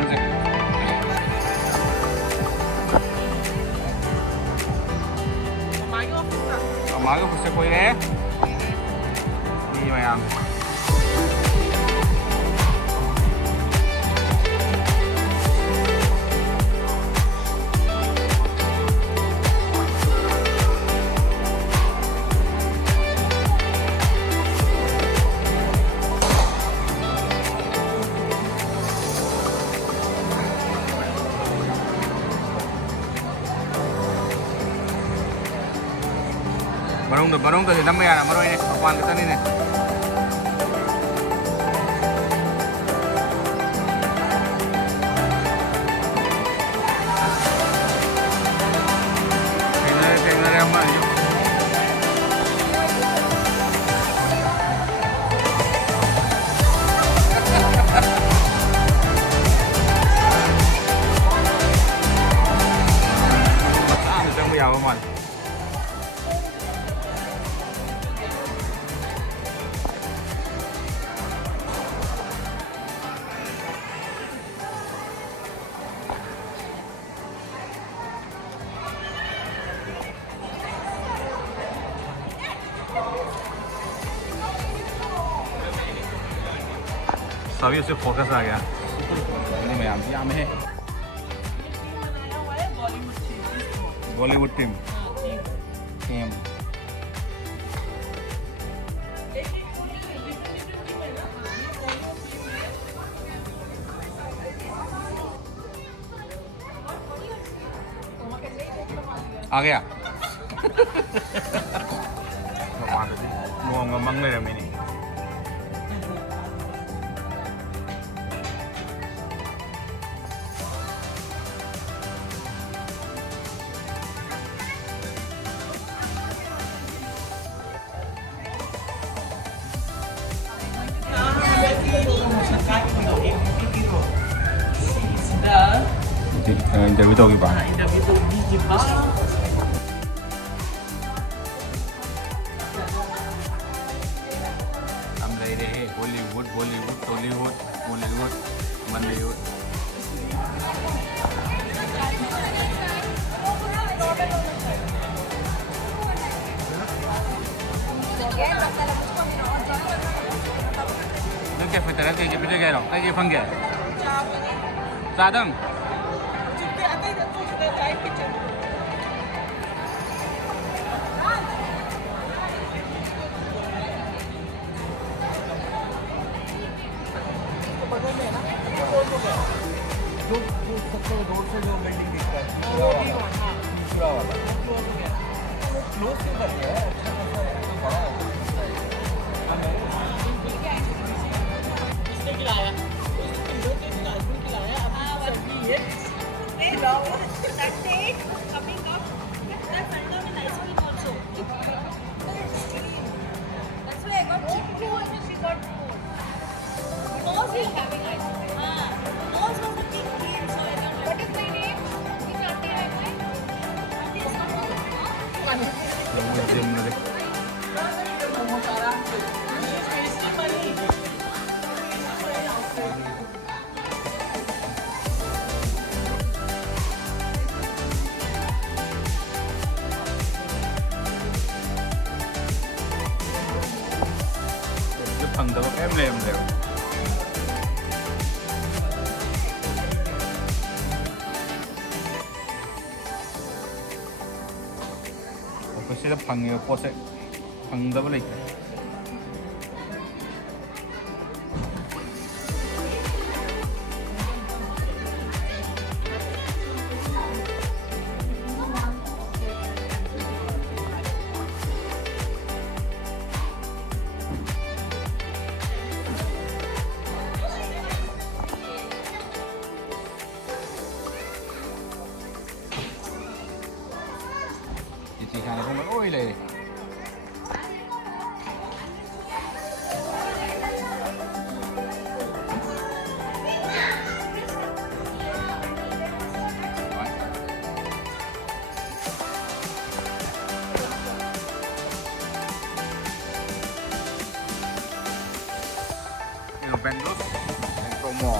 ꯃꯌꯥꯝꯁꯦ ꯃꯥꯒ ꯑꯣꯐꯤꯁꯇ ꯀꯣꯏꯔꯦ ꯃꯤ ꯃꯌꯥꯝ ꯕꯔꯨꯡꯗꯗꯤ ꯅꯝꯕ ꯌꯥꯔꯝꯃꯔꯣꯏꯅꯦ ꯃꯄꯥꯟ ꯈꯛꯇꯅꯤꯅꯦ ꯊꯦꯡꯅꯔꯦ ꯑꯃ ꯑꯅꯤ ꯃꯆꯥ ꯆꯪꯕ ꯌꯥꯕ ꯃꯥꯜꯂꯦ सभी उसे फोकस आ गया मैं यहाँ में है बॉलीवुड टीम टीम आ गया नोंग मंग लेरमेनी इंटरव्यू तो होगी बात इंटरव्यू तो होगी बात हम ले रहे हैं Bollywood Bollywood Tollywood Bollywood Bollywood nâng kẹp phải tới cái bây giờ rồi cái phân kìa ra đừng सबसे रोड से जो बिल्डिंग दिख रहा है वो भी वहाँ दूसरा वाला क्लोज हो गया वो क्लोज क्यों कर दिया है अच्छा खासा है तो बड़ा है किसने खिलाया किलो के खिलाया अभी ये they love that day coming up that Santa with ice cream also that's why I got chikku and she got food because he's having ice cream was a big deal so I thought what is my name it's not there right फंगदबा कैम ले हम ले ꯁꯤꯗ ꯐꯪꯉꯤꯕ ꯄꯣꯠꯁꯦ ꯐꯪꯗꯕ ꯂꯩꯇꯦ chị hàng không có ôi này Bangalore and Promo.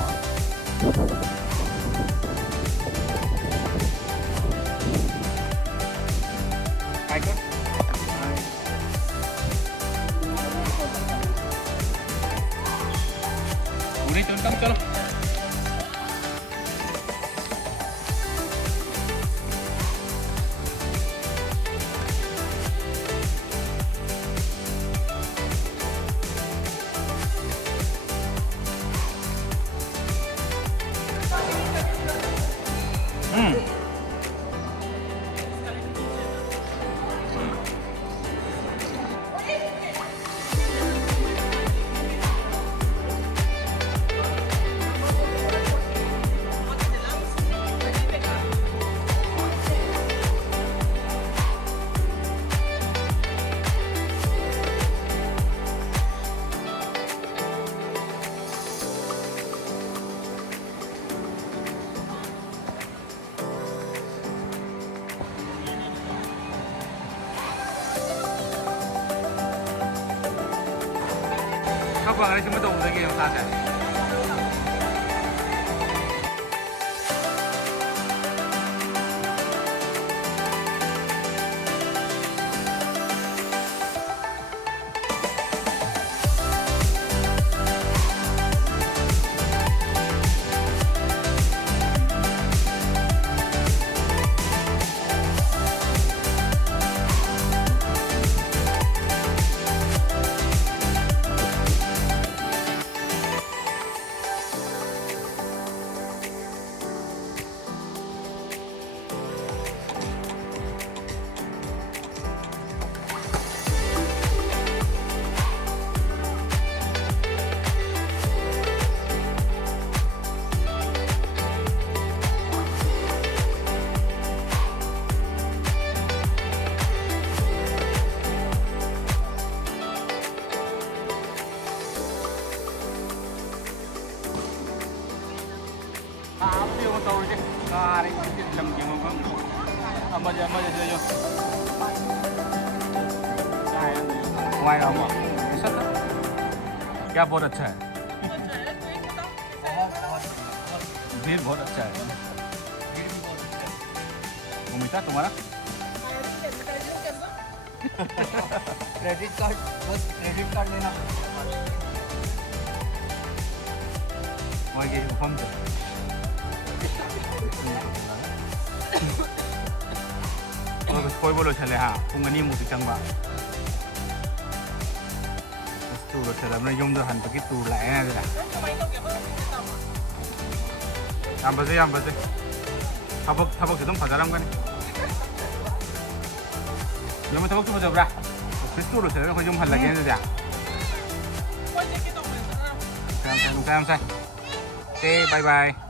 ꯐꯪꯉꯅꯤ ꯁꯤꯃ ꯇꯧꯕꯗꯒꯤ ꯃꯈꯥꯁꯦ tꯧꯔꯤꯁꯦ ꯀꯥꯔꯦ ꯂꯝ ꯌꯦꯡꯕ ꯃꯐꯝ ꯑꯃꯁꯦ ꯁꯤꯗ ꯌꯣ क्या बहुत अच्छा है भीड़ बहुत अच्छा है भूमिका तुम्हारा क्रेडिट कार्ड बस क्रेडिट कार्ड लेना ꯃꯣꯏꯒꯤ ꯃꯐꯝꯁꯦ ꯀꯣꯏꯕ ꯂꯣꯏꯁꯜꯂꯦ ꯍꯥ ꯄꯨꯡ 2ꯃꯨꯛꯇꯤ ꯆꯪꯕ ꯇꯨꯔ ꯂꯣꯏꯁꯜꯂꯕꯅꯤꯅ ꯌꯨꯝꯗ ꯍꯟꯕꯒꯤ ꯇꯨꯔ ꯂꯥꯛꯑꯦ ꯑꯗꯨꯗ ꯌꯥꯝ ꯐꯖꯩ ꯌꯥꯝ ꯐꯖꯩ ꯊꯕꯛꯁꯨ ꯑꯗꯨꯝ ꯐꯖꯔꯝꯒꯅꯤ ꯌꯨꯝ ꯊꯕꯛꯁꯨ ꯐꯖꯕ꯭ꯔꯥ ꯑꯣꯐꯤꯁ ꯇꯨꯔ ꯂꯣꯏꯁꯜꯂꯒ ꯑꯩꯈꯣꯏ ꯌꯨꯝ ꯍꯜꯂꯒꯦ ꯑꯗꯨꯗꯤ ꯅꯨꯡꯁꯥ ꯌꯥꯝ ꯁꯥꯏ 오케이 바이바이